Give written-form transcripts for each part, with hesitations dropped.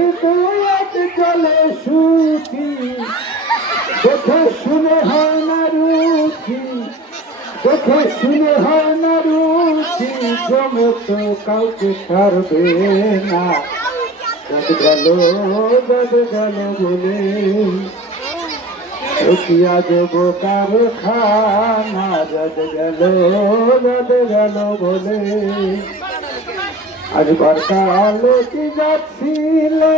অতীত চলে সুখী, দেখে শুনে হয় না রুচি, দেখে শুনে হয় না রুচি, জমে তো কাউকে ছাড়বে না। যত গেল বলে একিয়া দেব কারখানা, যত গেল বলে। আজবার কালে কি যাচ্ছিলে,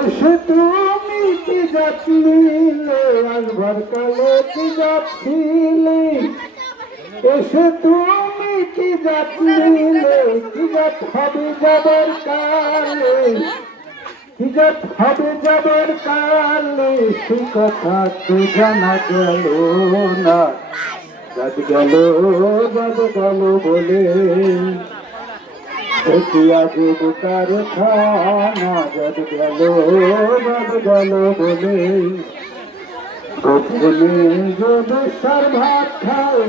এসে তুমি কি যাচ্ছিলে, আজবার কালে কি যাচ্ছিলে, এসে তুমি কি যাচ্ছিলে, কি যাত হবে যাবার কালে, কি যাত হবে যাবার কালে, সে কথা তো জানা গেল না। যাত গেল বলে একিয়া দেব কারখানা, যাত গেল বলে। গোপনে যদি সার ভাত খায়,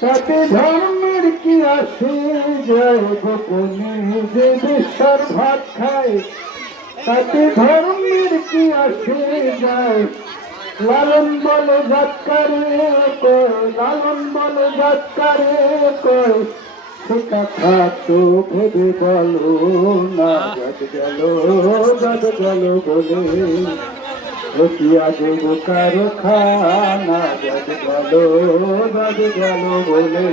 তাতে ধর্মের কি আসে যায়, গোপনে যদি সার ভাত খায়, তাতে ধর্মের কি আসে যায়। লালন বলে জাতকারে কয়, লালন বলে জাতকারে কয়, সে কথা তো ভেবে বলো না। যাত গেল বলে একিয়া দেব কারখানা, যাত গেল বলে।